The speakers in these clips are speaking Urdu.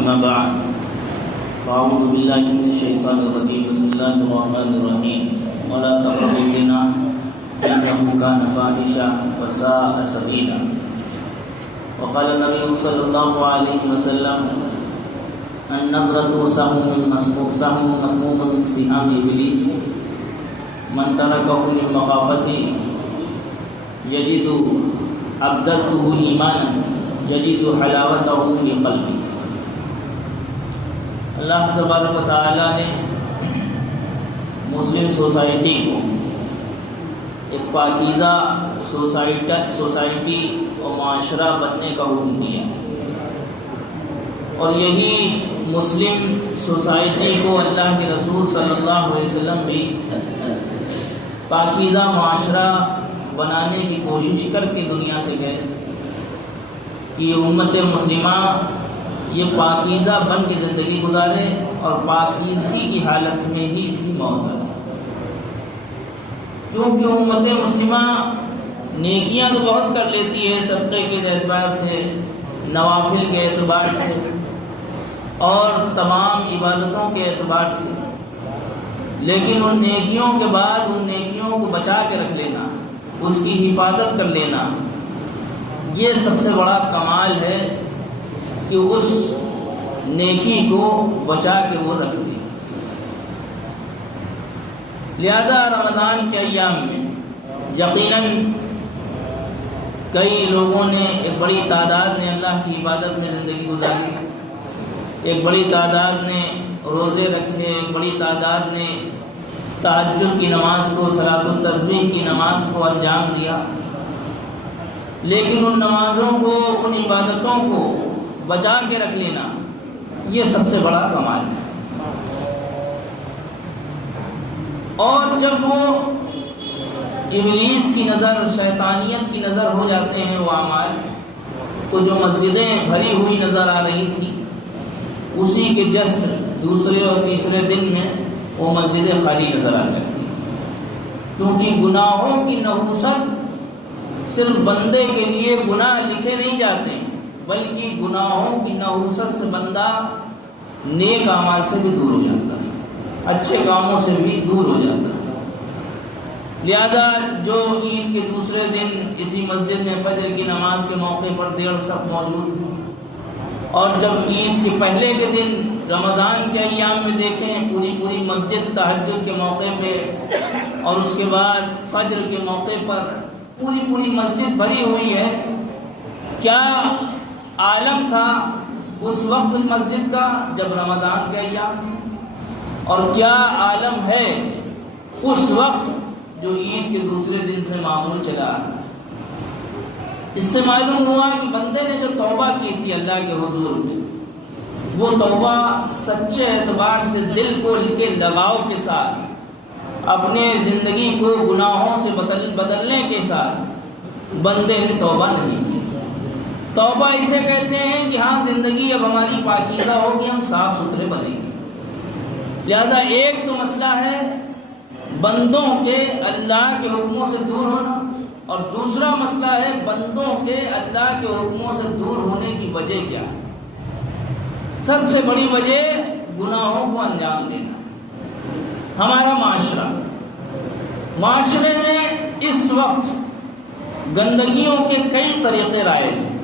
أما بعد فأعوذ بالله من الشيطان الرجيم بسم الله الرحمن الرحيم ولا تقربوا الزنا إنه كان فاحشة وساء سبيلا وقال النبي صلى الله عليه وسلم النظرة سهم مسموم من سهام إبليس من تركه للمخافة يجد أبدلته إيمانا يجد حلاوته في قلبه. اللہ تبارک و تعالیٰ نے مسلم سوسائٹی کو ایک پاکیزہ سوسائٹی اور معاشرہ بننے کا حکم دیا، اور یہی مسلم سوسائٹی کو اللہ کے رسول صلی اللہ علیہ وسلم بھی پاکیزہ معاشرہ بنانے کی کوشش کر کے دنیا سے گئے کہ امت مسلمہ یہ پاکیزہ بن کے زندگی گزارے اور پاکیزگی کی حالت میں ہی اس کی موت ہے. کیونکہ امت مسلمہ نیکیاں تو بہت کر لیتی ہے، صدقے کے اعتبار سے، نوافل کے اعتبار سے اور تمام عبادتوں کے اعتبار سے، لیکن ان نیکیوں کے بعد ان نیکیوں کو بچا کے رکھ لینا، اس کی حفاظت کر لینا، یہ سب سے بڑا کمال ہے کہ اس نیکی کو بچا کے وہ رکھ لے. لہذا رمضان کے ایام میں یقیناً کئی لوگوں نے، ایک بڑی تعداد نے اللہ کی عبادت میں زندگی گزاری، ایک بڑی تعداد نے روزے رکھے، ایک بڑی تعداد نے تہجد کی نماز کو، صلاۃ التسبیح کی نماز کو انجام دیا، لیکن ان نمازوں کو، ان عبادتوں کو بچا کے رکھ لینا یہ سب سے بڑا کمال ہے. اور جب وہ ابلیس کی نظر، شیطانیت کی نظر ہو جاتے ہیں وہ اعمال، تو جو مسجدیں بھری ہوئی نظر آ رہی تھی اسی کے جسٹ دوسرے اور تیسرے دن میں وہ مسجدیں خالی نظر آنے لگتی ہیں. کیونکہ گناہوں کی نحوست صرف بندے کے لیے گناہ لکھے نہیں جاتے ہیں، بلکہ گناہوں کی نحوست سے بندہ نیک اعمال سے بھی دور ہو جاتا ہے، اچھے کاموں سے بھی دور ہو جاتا ہے. لہذا جو عید کے دوسرے دن اسی مسجد میں فجر کی نماز کے موقع پر 150 صف موجود ہیں، اور جب عید کے پہلے کے دن رمضان کے ایام میں دیکھیں پوری مسجد تہجد کے موقع پہ اور اس کے بعد فجر کے موقع پر پوری مسجد بھری ہوئی ہے، کیا عالم تھا اس وقت مسجد کا جب رمضان کے ایام تھے، اور کیا عالم ہے اس وقت جو عید کے دوسرے دن سے معمول چلا رہا ہے. اس سے معلوم ہوا کہ بندے نے جو توبہ کی تھی اللہ کے حضور میں، وہ توبہ سچے اعتبار سے دل کو کے لگاؤ کے ساتھ، اپنے زندگی کو گناہوں سے بدلنے کے ساتھ بندے نے توبہ نہیں کی. توبہ اسے کہتے ہیں کہ ہاں زندگی اب ہماری پاکیزہ ہوگی، ہم صاف ستھرے بنیں گے. لہذا ایک تو مسئلہ ہے بندوں کے اللہ کے حکموں سے دور ہونا، اور دوسرا مسئلہ ہے بندوں کے اللہ کے حکموں سے دور ہونے کی وجہ کیا ہے. سب سے بڑی وجہ گناہوں کو انجام دینا. ہمارا معاشرے میں اس وقت گندگیوں کے کئی طریقے رائج ہیں.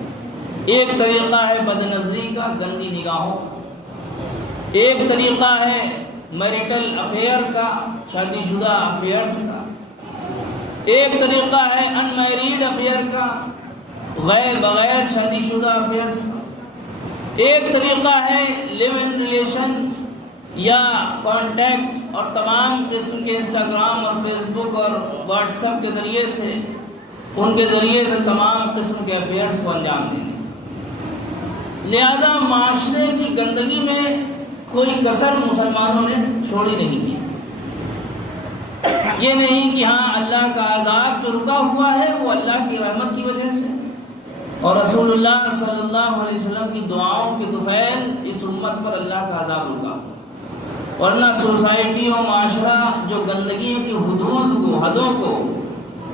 ایک طریقہ ہے بد نظری کا، گندی نگاہوں کا. ایک طریقہ ہے میریٹل افیئر کا، شادی شدہ افیئرس کا. ایک طریقہ ہے ان میریڈ افیئر کا، بغیر شادی شدہ افیئرس کا. ایک طریقہ ہے لیو ان ریلیشن یا کانٹیکٹ، اور تمام قسم کے انسٹاگرام اور فیس بک اور واٹس ایپ کے ذریعے سے، ان کے ذریعے سے تمام قسم کے افیئرس کو انجام دینے. لہذا معاشرے کی گندگی میں کوئی کسر مسلمانوں نے چھوڑی نہیں کی. یہ نہیں کہ ہاں اللہ کا عذاب جو رکا ہوا ہے وہ اللہ کی رحمت کی وجہ سے اور رسول اللہ صلی اللہ علیہ وسلم کی دعاؤں کے طفیل اس امت پر اللہ کا عذاب رکا. ورنہ سوسائٹی اور معاشرہ جو گندگی کی حدوں کو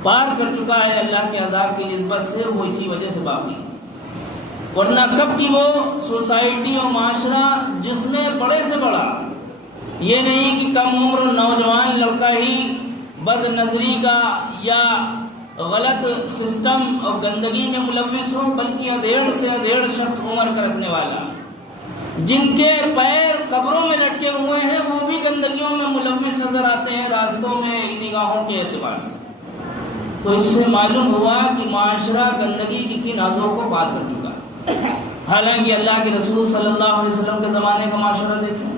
پار کر چکا ہے اللہ کے عذاب کی نسبت سے، وہ اسی وجہ سے باقی ہے. ورنہ کب کی وہ سوسائٹی اور معاشرہ جس میں بڑے سے بڑا، یہ نہیں کہ کم عمر نوجوان لڑکا ہی بد نظری کا یا غلط سسٹم اور گندگی میں ملوث ہو، بلکہ ادھیڑ سے ادھیڑ شخص عمر کا رکھنے والا، جن کے پیر قبروں میں لٹکے ہوئے ہیں، وہ بھی گندگیوں میں ملوث نظر آتے ہیں راستوں میں نگاہوں کے اعتبار سے۔ تو اس سے معلوم ہوا کہ معاشرہ گندگی کی کن حدوں کو پار کر چکا ہے۔ حالانکہ اللہ کے رسول صلی اللہ علیہ وسلم کے زمانے کا معاشرہ دیکھیں،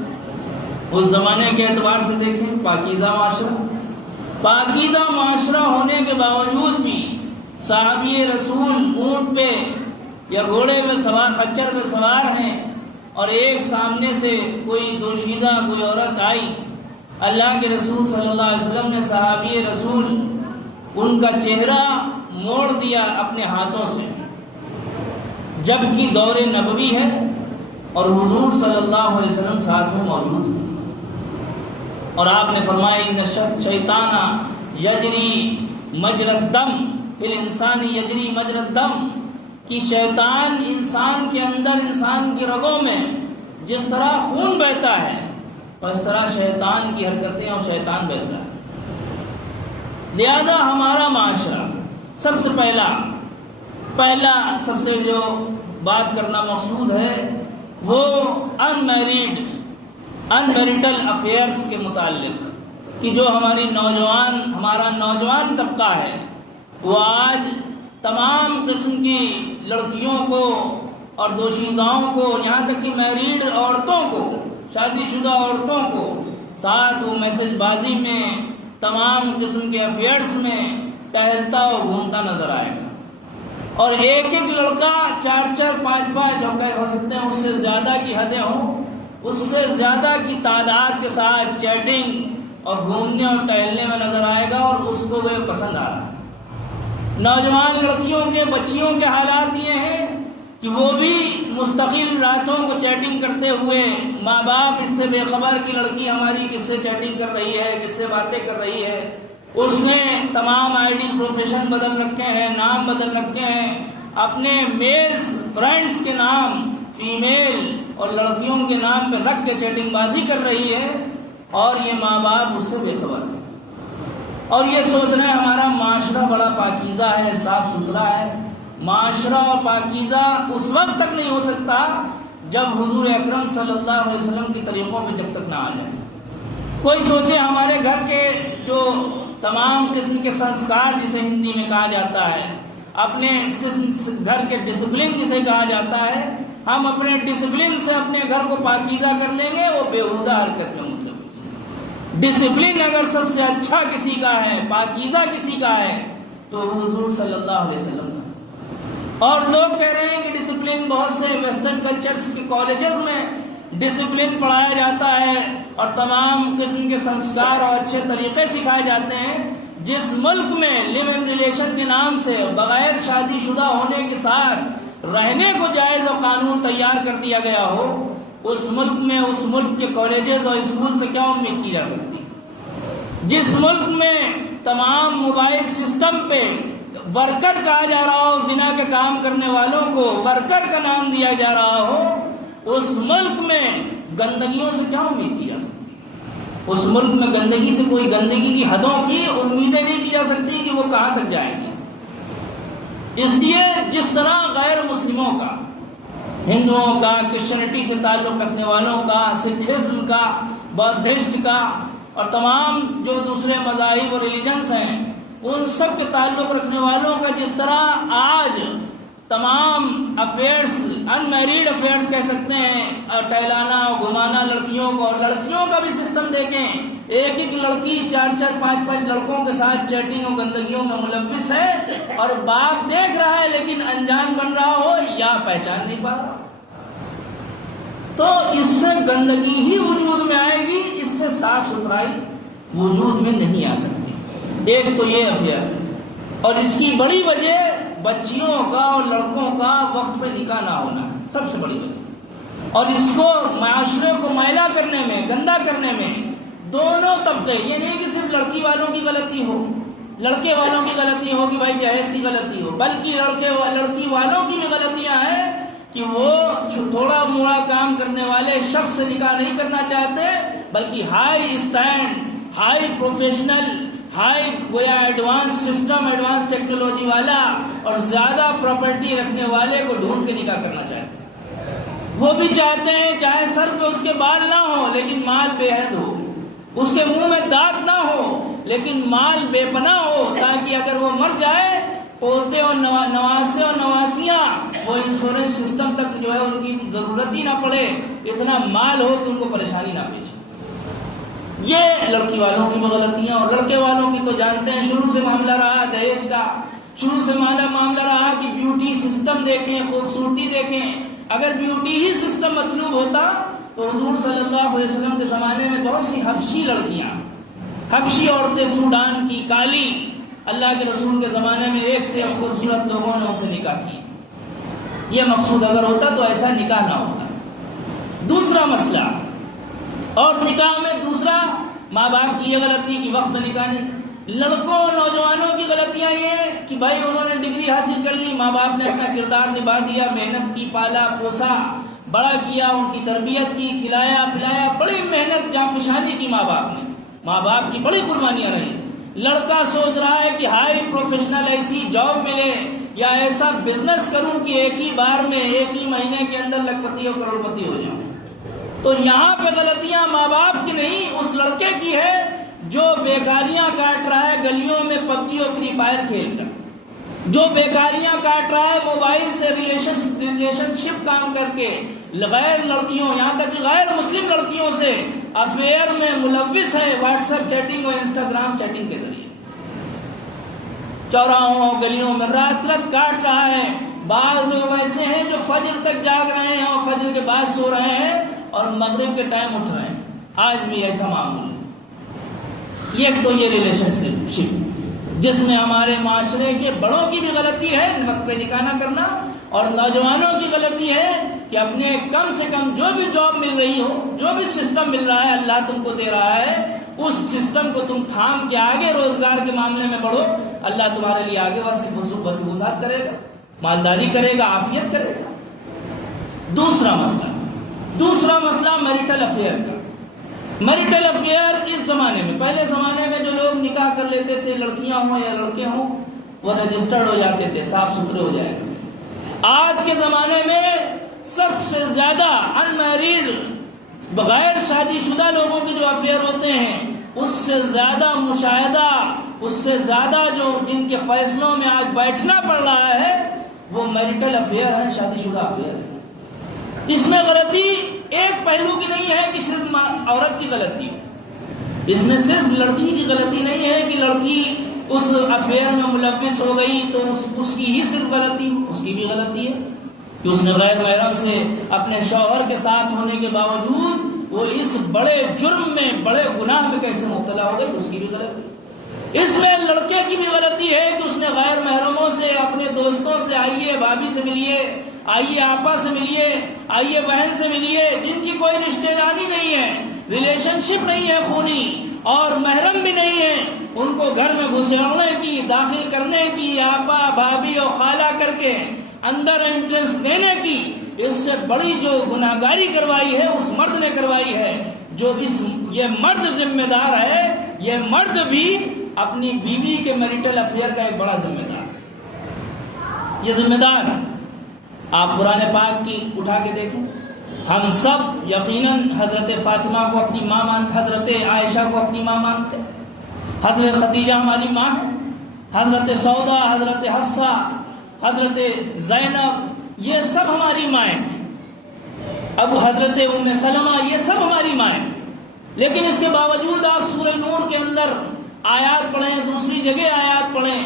اس زمانے کے اعتبار سے دیکھیں، پاکیزہ معاشرہ، پاکیزہ معاشرہ ہونے کے باوجود بھی صحابی رسول اونٹ پہ یا گھوڑے پہ سوار، خچر پہ سوار ہیں، اور ایک سامنے سے کوئی دوشیزہ کوئی عورت آئی، اللہ کے رسول صلی اللہ علیہ وسلم نے صحابی رسول ان کا چہرہ موڑ دیا اپنے ہاتھوں سے، جبکہ دور نبوی ہے اور حضور صلی اللہ علیہ وسلم ساتھ میں موجود ہیں، اور آپ نے فرمایا ان شیطان یجری مجری الدم فی الانسان یجری مجری الدم، کہ شیطان انسان کے اندر، انسان کی رگوں میں جس طرح خون بہتا ہے، اس طرح شیطان کی حرکتیں اور شیطان بہتا ہے۔ لہذا ہمارا معاشرہ سب سے پہلا سب سے جو بات کرنا مقصود ہے وہ انمیرٹل افیئرس کے متعلق، کہ جو ہمارا نوجوان طبقہ ہے وہ آج تمام قسم کی لڑکیوں کو اور دوشیزاؤں کو، یہاں تک کہ میریڈ عورتوں کو، شادی شدہ عورتوں کو، ساتھ وہ میسج بازی میں، تمام قسم کے افیئرس میں ٹہلتا اور گھومتا نظر آئے گا، اور ایک لڑکا 4 5 ہو سکتے ہیں، اس سے زیادہ کی حدیں ہوں، اس سے زیادہ کی تعداد کے ساتھ چیٹنگ اور گھومنے اور ٹہلنے میں نظر آئے گا، اور اس کو وہ پسند آ رہا ہے۔ نوجوان لڑکیوں کے، بچیوں کے حالات یہ ہیں کہ وہ بھی مستقل راتوں کو چیٹنگ کرتے ہوئے، ماں باپ اس سے بے خبر کہ لڑکی ہماری کس سے چیٹنگ کر رہی ہے، کس سے باتیں کر رہی ہے، اس نے تمام آئی ڈی پروفیشن بدل رکھے ہیں، نام بدل رکھے ہیں، اپنے میلز فرینڈز کے نام فیمیل اور لڑکیوں کے نام پہ رکھ کے چیٹنگ بازی کر رہی ہے، اور یہ ماں باپ اس سے بے خبر ہے، اور یہ سوچ رہے ہیں ہمارا معاشرہ بڑا پاکیزہ ہے، صاف ستھرا ہے۔ معاشرہ اور پاکیزہ اس وقت تک نہیں ہو سکتا جب حضور اکرم صلی اللہ علیہ وسلم کے طریقوں میں جب تک نہ آ جائے۔ کوئی سوچے ہمارے گھر کے جو تمام قسم کے سنسکار جسے ہندی میں کہا جاتا ہے، اپنے گھر کے ڈسپلن جسے کہا جاتا ہے، ہم اپنے ڈسپلن سے اپنے گھر کو پاکیزہ کر دیں گے، وہ بیہودہ حرکت میں مطلب ہے۔ ڈسپلن اگر سب سے اچھا کسی کا ہے، پاکیزہ کسی کا ہے، تو حضور صلی اللہ علیہ وسلم کا۔ اور لوگ کہہ رہے ہیں کہ ڈسپلن بہت سے ویسٹرن کلچرز کے کالجز میں ڈسپلن پڑھایا جاتا ہے اور تمام قسم کے سنسکار اور اچھے طریقے سکھائے جاتے ہیں۔ جس ملک میں لیو ان ریلیشن کے نام سے بغیر شادی شدہ ہونے کے ساتھ رہنے کو جائز اور قانون تیار کر دیا گیا ہو، اس ملک میں اس ملک کے کالجز اور اسکول سے کیا امید کی جا سکتی؟ جس ملک میں تمام موبائل سسٹم پہ ورکر کہا جا رہا ہو، زنا کے کام کرنے والوں کو ورکر کا نام دیا جا رہا ہو، اس ملک میں گندگیوں سے کیا امید کی جا سکتی؟ اس ملک میں گندگی سے کوئی گندگی کی حدوں کی امیدیں نہیں کی جا سکتی کہ وہ کہاں تک جائیں گی۔ اس لیے جس طرح غیر مسلموں کا، ہندوؤں کا، کرسچینٹی سے تعلق رکھنے والوں کا، سکھزم کا، بدھسٹ کا، اور تمام جو دوسرے مذاہب اور ریلیجنس ہیں، ان سب کے تعلق رکھنے والوں کا جس طرح آج تمام افیئرس، انمیریڈ افیئرس کہہ سکتے ہیں، ٹہلانا گھمانا لڑکیوں کو، اور لڑکیوں کا بھی سسٹم دیکھیں، ایک لڑکی 4 5 لڑکوں کے ساتھ چیٹنگ اور گندگیوں میں ملوث ہے، اور باپ دیکھ رہا ہے لیکن انجان بن رہا ہو یا پہچان نہیں پا رہا۔ تو اس سے گندگی ہی وجود میں آئے گی، اس سے صاف ستھرائی وجود میں نہیں آ سکتی۔ ایک تو یہ افیئر، اور اس کی بڑی وجہ بچیوں کا اور لڑکوں کا وقت پہ نکاح نہ ہونا ہے، سب سے بڑی وجہ۔ اور اس کو معاشرے کو میلا کرنے میں، گندا کرنے میں دونوں طبقے، یہ نہیں کہ صرف لڑکی والوں کی غلطی ہو، لڑکے والوں کی غلطی ہو کہ بھائی جہیز کی غلطی ہو، بلکہ لڑکی والوں کی بھی غلطیاں ہیں کہ وہ تھوڑا موڑا کام کرنے والے شخص سے نکاح نہیں کرنا چاہتے، بلکہ high stand, high professional, high گویا ایڈوانس سسٹم، ایڈوانس ٹیکنالوجی والا اور زیادہ پراپرٹی رکھنے والے کو ڈھونڈ کے نکاح کرنا چاہتے ہیں۔ وہ بھی چاہتے ہیں چاہے سر پہ اس کے بال نہ ہو لیکن مال بے حد ہو، اس کے منہ میں دانت نہ ہو لیکن مال بے پناہ ہو، تاکہ اگر وہ مر جائے پوتے اور نواسے اور نواسیاں وہ انشورنس سسٹم تک جو ہے ان کی ضرورت ہی نہ پڑے، اتنا مال ہو کہ ان کو پریشانی نہ پیش۔ یہ لڑکی والوں کی بھی غلطیاں، اور لڑکے والوں کی تو جانتے ہیں شروع سے معاملہ رہا دہیج کا، شروع سے معاملہ رہا کہ بیوٹی سسٹم دیکھیں، خوبصورتی دیکھیں۔ اگر بیوٹی ہی سسٹم مطلوب ہوتا تو حضور صلی اللہ علیہ وسلم کے زمانے میں بہت سی حبشی لڑکیاں، حبشی عورتیں سوڈان کی کالی، اللہ کے رسول کے زمانے میں ایک سے ایک خوبصورت لوگوں نے ان سے نکاح کیا۔ یہ مقصود اگر ہوتا تو ایسا نکاح نہ ہوتا۔ دوسرا مسئلہ، اور نکاح میں دوسرا ماں باپ کی یہ غلطی کہ وقت میں نکاح نہیں۔ لڑکوں نوجوانوں کی غلطیاں یہ کہ بھائی انہوں نے ڈگری حاصل کر لی، ماں باپ نے اپنا کردار نبھا دیا، محنت کی، پالا پوسا، بڑا کیا، ان کی تربیت کی، کھلایا پلایا، بڑی محنت جانفشانی کی ماں باپ کی بڑی قربانیاں رہی۔ لڑکا سوچ رہا ہے کہ ہائی پروفیشنل ایسی جاب ملے یا ایسا بزنس کروں کہ ایک ہی بار میں ایک ہی مہینے کے اندر لکھپتی اور کروڑپتی ہو جاؤں۔ تو یہاں پہ غلطیاں ماں باپ کی نہیں، اس لڑکے کی ہے جو بیکاریاں کاٹ رہا ہے گلیوں میں پب جی اور فری فائر کھیل کر، جو بیکاریاں کاٹ رہا ہے موبائل سے ریلیشن شپ کام کر کے، غیر لڑکیوں یہاں تک کہ غیر مسلم لڑکیوں سے افیئر میں ملوث ہے، واٹس ایپ چیٹنگ اور انسٹاگرام چیٹنگ کے ذریعے چوراہوں گلیوں میں رات کاٹ رہا ہے۔ بعض لوگ ایسے ہیں جو فجر تک جاگ رہے ہیں اور فجر کے بعد سو رہے ہیں اور مغرب کے ٹائم اٹھ رہے ہیں، آج بھی ایسا معمول ہے۔ ایک تو یہ ریلیشن شپ جس میں ہمارے معاشرے کے بڑوں کی بھی غلطی ہے وقت پہ نکاح نہ کرنا، اور نوجوانوں کی غلطی ہے کہ اپنے کم سے کم جو بھی جاب مل رہی ہو، جو بھی سسٹم مل رہا ہے اللہ تم کو دے رہا ہے، اس سسٹم کو تم تھام کے آگے روزگار کے معاملے میں بڑھو، اللہ تمہارے لیے آگے وسعت کرے گا، مالداری کرے گا، عافیت کرے گا۔ دوسرا مسئلہ میریٹل افیئر کا۔ میریٹل افیئر اس زمانے میں، پہلے زمانے میں جو لوگ نکاح کر لیتے تھے لڑکیاں ہوں یا لڑکے ہوں وہ رجسٹرڈ ہو جاتے تھے، صاف ستھرے ہو جایا کرتے تھے۔ آج کے زمانے میں سب سے زیادہ ان میریڈ بغیر شادی شدہ لوگوں کے جو افیئر ہوتے ہیں اس سے زیادہ مشاہدہ، اس سے زیادہ جو جن کے فیصلوں میں آج بیٹھنا پڑ رہا ہے وہ میریٹل افیئر ہے، شادی شدہ افیئر ہے۔ اس میں غلطی ایک پہلو کی نہیں ہے کہ صرف عورت کی غلطی ہو، اس میں صرف لڑکی کی غلطی نہیں ہے کہ لڑکی اس افیئر میں ملوث ہو گئی تو اس کی ہی صرف غلطی ہو، اس کی بھی غلطی ہے کہ اس نے غیر محرم سے اپنے شوہر کے ساتھ ہونے کے باوجود وہ اس بڑے جرم میں، بڑے گناہ میں کیسے مبتلا ہو گئی، اس کی بھی غلطی۔ اس میں لڑکے کی بھی غلطی ہے کہ اس نے غیر محرموں سے، اپنے دوستوں سے، آئیے بھابھی سے ملیے، آئیے آپا سے ملیے، آئیے بہن سے ملیے، جن کی کوئی رشتہ داری نہیں ہے، ریلیشن شپ نہیں ہے خونی، اور محرم بھی نہیں ہے، ان کو گھر میں گھسیڑنے کی، داخل کرنے کی، آپا بھابھی اور خالہ کر کے اندر انٹرنس دینے کی، اس سے بڑی جو گناہگاری کروائی ہے اس مرد نے کروائی ہے۔ جو یہ مرد ذمہ دار ہے، یہ مرد بھی اپنی بیوی کے میریٹل افیئر کا ایک بڑا ذمہ دار ہے، یہ ذمہ دار ہے۔ آپ قرآن پاک کی اٹھا کے دیکھیں، ہم سب یقیناً حضرت فاطمہ کو اپنی ماں مانتے، حضرت عائشہ کو اپنی ماں مانتے، حضرت خدیجہ ہماری ماں ہے، حضرت سودا، حضرت حفصہ، حضرت زینب، یہ سب ہماری مائیں ہیں، ابو حضرت ام سلمہ، یہ سب ہماری مائیں ہیں۔ لیکن اس کے باوجود آپ سورہ نور کے اندر آیات پڑھیں، دوسری جگہ آیات پڑھیں،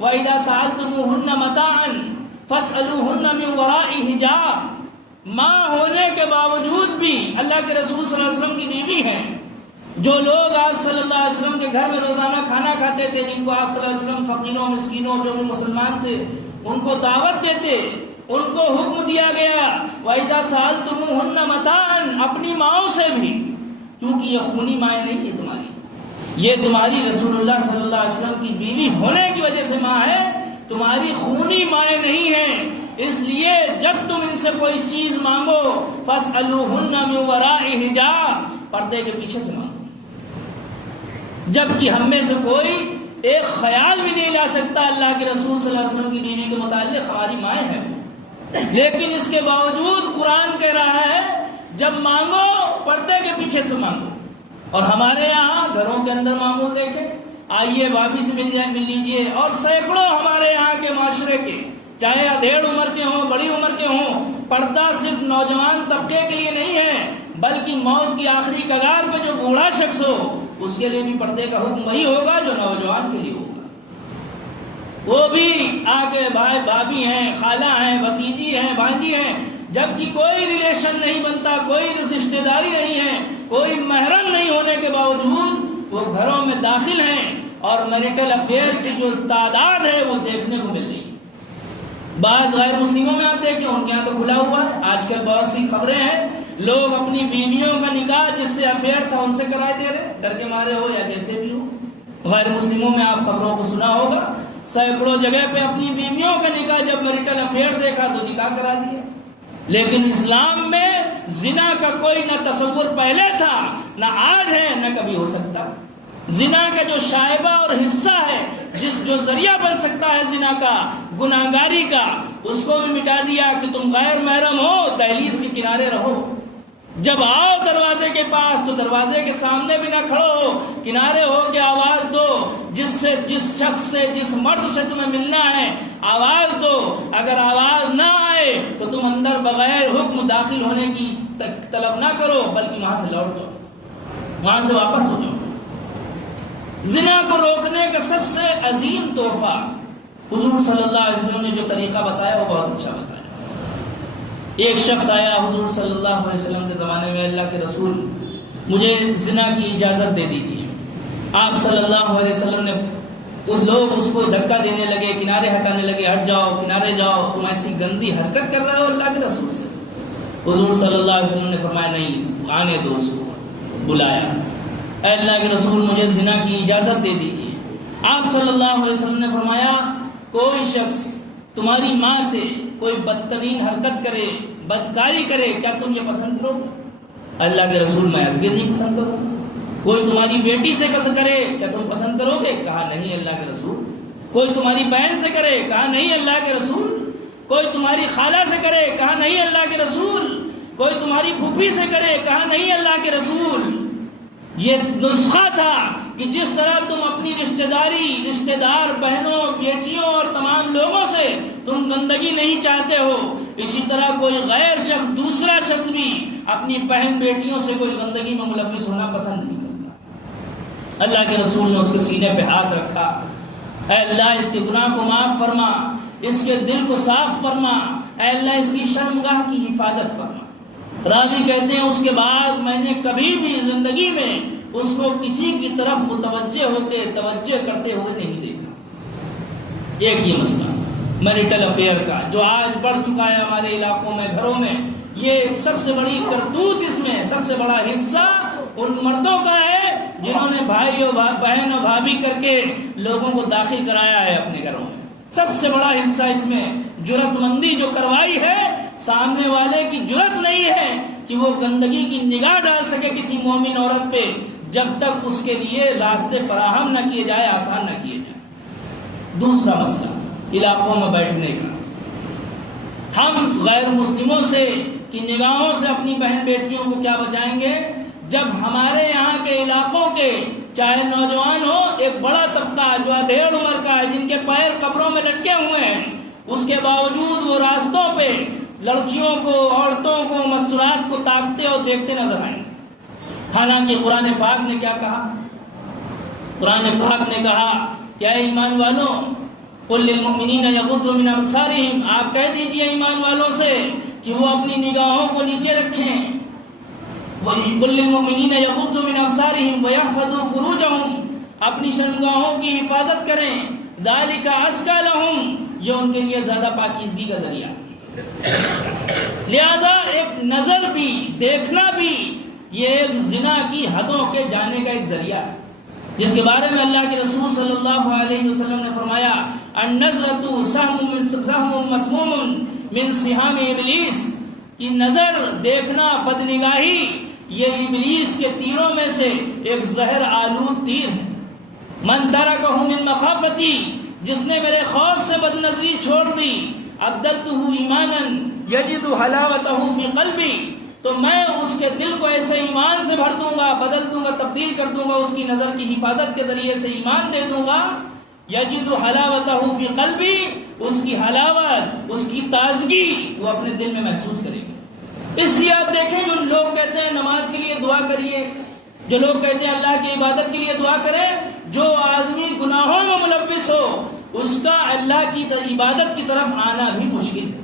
وَإِذَا سَأَلْتُمُوهُنَّ مَتَاعًا فَاسْأَلُوهُنَّ مِنْ وَرَاءِ حِجَابٍ، ماں ہونے کے باوجود بھی اللہ کے رسول صلی اللہ علیہ وسلم کی بیوی ہیں۔ جو لوگ آپ صلی اللہ علیہ وسلم کے گھر میں روزانہ کھانا کھاتے تھے، جن کو آپ صلی اللہ علیہ وسلم فقیروں مسکینوں جو بھی مسلمان تھے ان کو دعوت دیتے، ان کو حکم دیا گیا وَإِذَا سَأَلْتُمُوهُنَّ مَتَاعًا، اپنی ماؤں سے بھی، کیونکہ یہ خونی مائیں نہیں ہے تمہاری، یہ تمہاری رسول اللہ صلی اللہ علیہ وسلم کی بیوی ہونے کی وجہ سے ماں ہے، تمہاری خونی مائیں نہیں ہیں۔ اس لیے جب تم ان سے کوئی چیز مانگو فاسألوہن من وراء حجاب، پردے کے پیچھے سے مانگو. جبکہ ہم میں سے کوئی ایک خیال بھی نہیں لا سکتا اللہ کے رسول صلی اللہ علیہ وسلم کی بیوی کے متعلق، ہماری مائیں ہیں، لیکن اس کے باوجود قرآن کہہ رہا ہے جب مانگو پردے کے پیچھے سے مانگو. اور ہمارے یہاں گھروں کے اندر معمول دیکھیں، آئیے بھابھی سے مل لیجئے، اور سینکڑوں ہمارے یہاں کے معاشرے کے، چاہے ادھیڑ عمر کے ہوں بڑی عمر کے ہوں، پردہ صرف نوجوان طبقے کے لیے نہیں ہے بلکہ موت کی آخری کگار پہ جو بوڑھا شخص ہو اس کے لیے بھی پردے کا حکم وہی ہوگا جو نوجوان کے لیے ہوگا. وہ بھی آگے بھائی بھابھی ہیں، خالہ ہیں، بھتیجی ہیں، بھانجی ہیں، جبکہ کوئی ریلیشن نہیں بنتا، کوئی رشتہ داری نہیں ہے، کوئی محرم نہیں ہونے کے باوجود وہ گھروں میں داخل ہیں اور میریٹل افیئر کی جو تعداد ہے وہ دیکھنے کو مل رہی ہے. بعض غیر مسلموں میں آپ دیکھیں ان کے یہاں تو کھلا ہوا ہے. آج کل بہت سی خبریں ہیں لوگ اپنی بیویوں کا نکاح جس سے افیئر تھا ان سے کرائے دے رہے، ڈر کے مارے ہو یا جیسے بھی ہو. غیر مسلموں میں آپ خبروں کو سنا ہوگا، سینکڑوں جگہ پہ اپنی بیویوں کا نکاح جب میریٹل افیئر دیکھا تو نکاح کرا دیا. لیکن اسلام میں زنا کا کوئی نہ تصور پہلے تھا نہ آج ہے نہ کبھی ہو سکتا. زنا کا جو شائبہ اور حصہ ہے، جو ذریعہ بن سکتا ہے زنا کا، گناہگاری کا، اس کو بھی مٹا دیا کہ تم غیر محرم ہو، دہلیز کے کنارے رہو. جب آؤ دروازے کے پاس تو دروازے کے سامنے بھی نہ کھڑو ہو، کنارے ہو کے آواز دو. جس شخص سے، جس مرد سے تمہیں ملنا ہے آواز دو. اگر آواز نہ آئے تو تم اندر بغیر حکم داخل ہونے کی طلب نہ کرو بلکہ وہاں سے لوٹ جاؤ، وہاں سے واپس ہو جاؤ. زنا کو روکنے کا سب سے عظیم تحفہ حضور صلی اللہ علیہ وسلم نے جو طریقہ بتایا وہ بہت اچھا بتایا. ایک شخص آیا حضور صلی اللہ علیہ وسلم کے زمانے میں، اللہ کے رسول مجھے زنا کی اجازت دے دیجیے. آپ صلی اللہ علیہ وسلم نے لوگ اس کو دھکا دینے لگے، کنارے ہٹانے لگے، ہٹ جاؤ، کنارے جاؤ، تم ایسی گندی حرکت کر رہے ہو اللہ کے رسول سے. حضور صلی اللہ علیہ وسلم نے فرمایا نہیں، آنے دو اس کو. بلایا، اے اللہ کے رسول مجھے زنا کی اجازت دے دیجیے. آپ صلی اللہ علیہ وسلم نے فرمایا کوئی شخص تمہاری ماں سے کوئی بدترین حرکت کرے، بدکاری کرے، کیا تم یہ پسند کرو گے؟ اللہ کے رسول میں ازگے نہیں پسند کروں. کوئی تمہاری بیٹی سے کس کرے، کیا تم پسند کرو گے؟ کہا نہیں اللہ کے رسول. کوئی تمہاری بہن سے کرے، کہا نہیں اللہ کے رسول. کوئی تمہاری خالہ سے کرے، کہا نہیں اللہ کے رسول. کوئی تمہاری پھوپھی سے کرے، کہا نہیں اللہ کے رسول. یہ نسخہ تھا کہ جس طرح تم اپنی رشتہ دار بہنوں، بیٹیوں اور تمام لوگوں سے تم گندگی نہیں چاہتے ہو، اسی طرح کوئی غیر شخص، دوسرا شخص بھی اپنی بہن بیٹیوں سے کوئی گندگی میں ملوث ہونا پسند نہیں کرتا. اللہ کے رسول نے اس کے سینے پہ ہاتھ رکھا، اے اللہ اس کے گناہ کو معاف فرما، اس کے دل کو صاف فرما، اے اللہ اس کی شرمگاہ کی حفاظت فرما. راوی کہتے ہیں اس کے بعد میں نے کبھی بھی زندگی میں اس کو کسی کی طرف توجہ کرتے ہوئے نہیں دیکھا. ایک یہ مسئلہ میریٹل افیئر کا جو آج بڑھ چکا ہے ہمارے علاقوں میں، گھروں میں. یہ سب سے بڑی کرتوت، اس میں سب سے بڑا حصہ ان مردوں کا ہے جنہوں نے بھائی اور بہن اور بھابھی کر کے لوگوں کو داخل کرایا ہے اپنے گھروں میں. سب سے بڑا حصہ اس میں جرأت مندی جو کروائی ہے، سامنے والے کی جرأت نہیں ہے کہ وہ گندگی کی نگاہ ڈال سکے کسی مومن عورت پہ جب تک اس کے لیے راستے فراہم نہ کیے جائے، آسان نہ کیے جائے. دوسرا مسئلہ علاقوں میں بیٹھنے کا. ہم غیر مسلموں سے کی نگاہوں سے اپنی بہن بیٹیوں کو کیا بچائیں گے جب ہمارے یہاں کے علاقوں کے چاہے نوجوان ہو، ایک بڑا طبقہ جو ادھیڑ عمر کا ہے، جن کے پیر قبروں میں لٹکے ہوئے ہیں، اس کے باوجود وہ راستوں پہ لڑکیوں کو، عورتوں کو، مستورات کو تاکتے اور دیکھتے نظر آئیں. حالانکہ قرآن پاک نے کیا کہا؟ قرآن پاک نے کہا کہ اے ایمان والوں قل للمؤمنین یغضوا من ابصارہم، آپ کہہ دیجئے ایمان والوں سے کہ وہ اپنی نگاہوں کو نیچے رکھیں. قل للمؤمنین یغضوا من ابصارہم ویحفظوا فروجہم، اپنی شرمگاہوں کی حفاظت کریں. ذالک ازکی لہم، یہ ان کے لیے زیادہ پاکیزگی کا ذریعہ. لہذا ایک نظر بھی، دیکھنا بھی، یہ ایک زنا کی حدوں کے جانے کا ایک ذریعہ ہے، جس کے بارے میں اللہ کے رسول صلی اللہ علیہ وسلم نے فرمایا النظرۃ سہم مسموم، من سہام ابلیس، کی نظر دیکھنا، بدنگاہی، یہ ابلیس کے تیروں میں سے ایک زہر آلود تیر ہے۔ من ترکہ من مخافتی، جس نے میرے خوف سے بدنظری چھوڑ دی، ابدلتہ ایمانا یجد حلاوتہ فی قلبی، تو میں اس کے دل کو ایسے ایمان سے بھر دوں گا، بدل دوں گا، تبدیل کر دوں گا، اس کی نظر کی حفاظت کے ذریعے سے ایمان دے دوں گا۔ یجد حلاوتہ فی قلبی، اس کی حلاوت، اس کی تازگی وہ اپنے دل میں محسوس کرے گا۔ اس لیے آپ دیکھیں جو لوگ کہتے ہیں نماز کے لیے دعا کریے، جو لوگ کہتے ہیں اللہ کی عبادت کے لیے دعا کریں، جو آدمی گناہوں میں ملوث ہو اس کا اللہ کی عبادت کی طرف آنا بھی مشکل ہے۔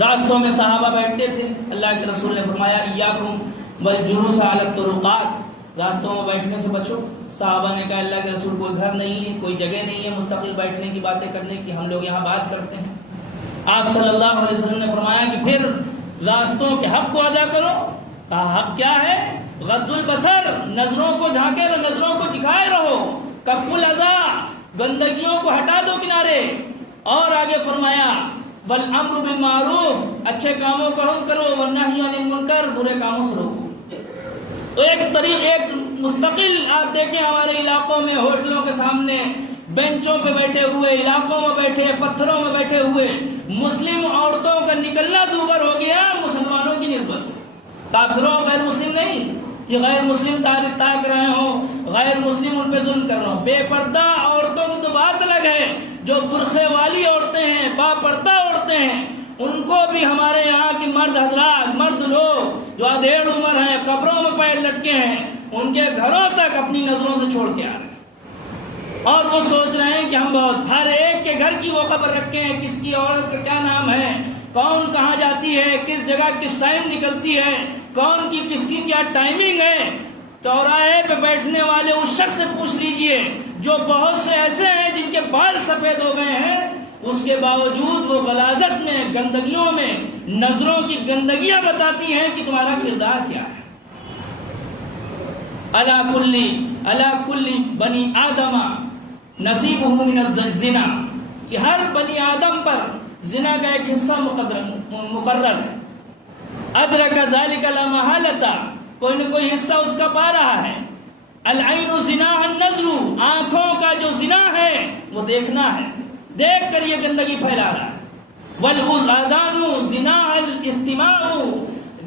راستوں میں صحابہ بیٹھتے تھے، اللہ کے رسول نے فرمایا ایاکم والجلوس علی الطرقات، راستوں میں بیٹھنے سے بچو۔ صحابہ نے کہا اللہ کے رسول کوئی گھر نہیں ہے، کوئی جگہ نہیں ہے مستقل بیٹھنے کی، باتیں کرنے کی، ہم لوگ یہاں بات کرتے ہیں۔ آپ صلی اللہ علیہ وسلم نے فرمایا کہ پھر راستوں کے حق کو ادا کرو۔ کہا حق کیا ہے؟ غض البصر، نظروں کو جھانکے رہو، نظروں کو جھکائے رہو، کف الاذی، گندگیوں کو ہٹا دو کنارے، اور آگے فرمایا والامر بالمعروف، اچھے کاموں کا حکم کرو، والنہی عن المنکر، برے کاموں سے روکو۔ تو ایک مستقل آپ دیکھیں ہمارے علاقوں میں ہوٹلوں کے سامنے بینچوں پہ بیٹھے ہوئے، علاقوں میں بیٹھے، پتھروں میں بیٹھے ہوئے مسلم عورتوں کا نکلنا دوبر ہو گیا مسلمانوں کی نسبت سے۔ کافروں غیر مسلم نہیں کہ غیر مسلم تاک رہے ہوں، غیر مسلم ان پہ ظلم کر رہے ہوں، بے پردہ عورتوں کی تو بات الگ ہے، جو برقعے والی عورتیں ہیں، با پردہ عورتیں ہیں، ان کو بھی ہمارے یہاں کی مرد حضرات، مرد لوگ جو ادھیڑ عمر ہیں، قبروں میں پیر لٹکے ہیں، ان کے گھروں تک اپنی نظروں سے چھوڑ کے آ رہے ہیں، اور وہ سوچ رہے ہیں کہ ہم بہت، ہر ایک کے گھر کی وہ خبر رکھے ہیں، کس کی عورت کا کیا نام ہے، کون کہاں جاتی ہے، کس جگہ کس ٹائم نکلتی ہے، کون کی کس کی کیا ٹائمنگ ہے۔ چوراہے پہ بیٹھنے والے اس شخص سے پوچھ لیجئے جو بہت سے ایسے ہیں جن کے بال سفید ہو گئے ہیں، اس کے باوجود وہ غلاظت میں، گندگیوں میں، نظروں کی گندگیاں بتاتی ہیں کہ تمہارا کردار کیا ہے۔ الا کل بنی آدم نصیبہ من الزنا، کہ ہر بنی آدم پر زنا کا ایک حصہ مقرر ہے۔ ادرک ذلک لا محالۃ، کوئی نہ کوئی حصہ اس کا پا رہا ہے۔ العین زناها النظر، آنکھوں کا جو زنا ہے وہ دیکھنا ہے، دیکھ کر یہ گندگی پھیلا رہا ہے۔ والاذان زناها الاستماع،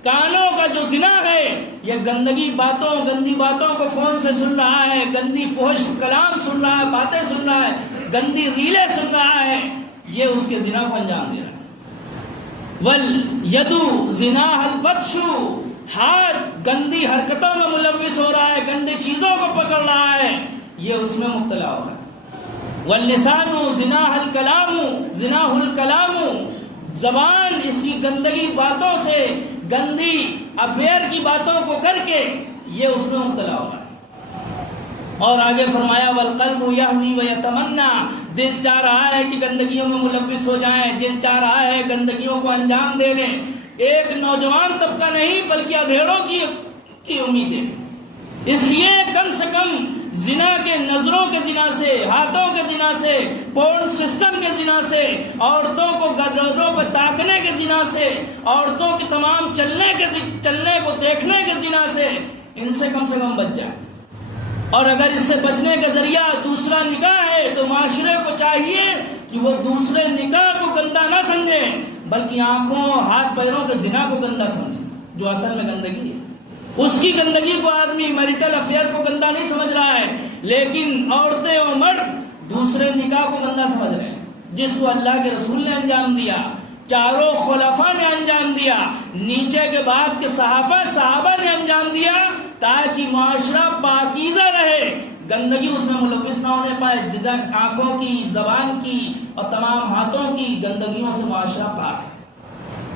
کانوں کا جو زنا ہے یہ گندگی باتوں، گندی باتوں کو فون سے سن رہا ہے، گندی فحش کلام سن رہا ہے، باتیں سن رہا ہے، گندی ریلیں سن رہا ہے، یہ اس کے زنا کو انجام دے رہا ہے۔ والید زناها البطش، ہاتھ گندی حرکتوں میں ملوث ہو رہا ہے، گندی چیزوں کو پکڑ رہا ہے، یہ اس میں مبتلا ہو رہا ہے۔ واللسان زناها الکلام، زبان اس کی گندگی باتوں سے، گندی افیئر کی باتوں کو کر کے یہ اس میں مبتلا ہو رہا ہے۔ اور آگے فرمایا والقلب یہوی ویتمنا، دل چاہ رہا ہے کہ گندگیوں میں ملوث ہو جائیں، دل چاہ رہا ہے گندگیوں کو انجام دے لیں۔ ایک نوجوان طبقہ نہیں بلکہ ادھیڑوں کی امید ہے۔ اس لیے کم سے کم زنا کے، نظروں کے زنا سے، ہاتھوں کے زنا سے، پورن سسٹم کے زنا سے، عورتوں کو گدروں پر تاکنے کے زنا سے، عورتوں کے تمام چلنے کو دیکھنے کے زنا سے، ان سے کم بچ جائے۔ اور اگر اس سے بچنے کا ذریعہ دوسرا نکاح ہے تو معاشرے کو چاہیے کہ وہ دوسرے نکاح کو گندا نہ سمجھے بلکہ آنکھوں، ہاتھ پیروں کے زنا کو گندا سمجھے، جو اصل میں گندگی ہے۔ اس کی گندگی کو آدمی میریٹل افیئر کو گندا نہیں سمجھ رہا ہے، لیکن عورتیں اور مرد دوسرے نکاح کو گندا سمجھ رہے ہیں، جس کو اللہ کے رسول نے انجام دیا، چاروں خلفاء نے انجام دیا، نیچے کے بعد کے صحابہ نے انجام دیا، تاکہ معاشرہ پاکیزہ رہے، گندگی اس میں ملوث نہ ہونے پائے، آنکھوں کی، زبان کی اور تمام ہاتھوں کی گندگیوں سے معاشرہ پاک ہے۔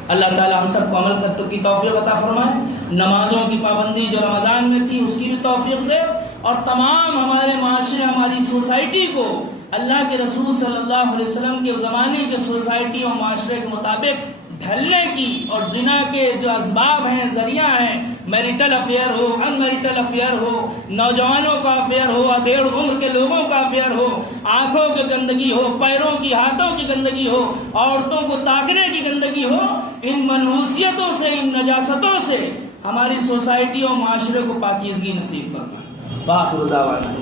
اللہ تعالیٰ ہم سب کو عمل کرنے کی توفیق عطا فرمائے، نمازوں کی پابندی جو رمضان میں تھی اس کی بھی توفیق دے، اور تمام ہمارے معاشرے، ہماری سوسائٹی کو اللہ کے رسول صلی اللہ علیہ وسلم کے زمانے کے سوسائٹی اور معاشرے کے مطابق ڈھلنے کی، اور زنا کے جو اسباب ہیں، ذریعہ ہیں، میریٹل افیئر ہو، ان میریٹل افیئر ہو، نوجوانوں کا افیئر ہو، ادھیڑ عمر کے لوگوں کا افیئر ہو، آنکھوں کی گندگی ہو، پیروں کی ہاتھوں کی گندگی ہو، عورتوں کو تاکنے کی گندگی ہو، ان منحوسیتوں سے، ان نجاستوں سے ہماری سوسائٹی اور معاشرے کو پاکیزگی نصیب فرما۔ باخر دعوانا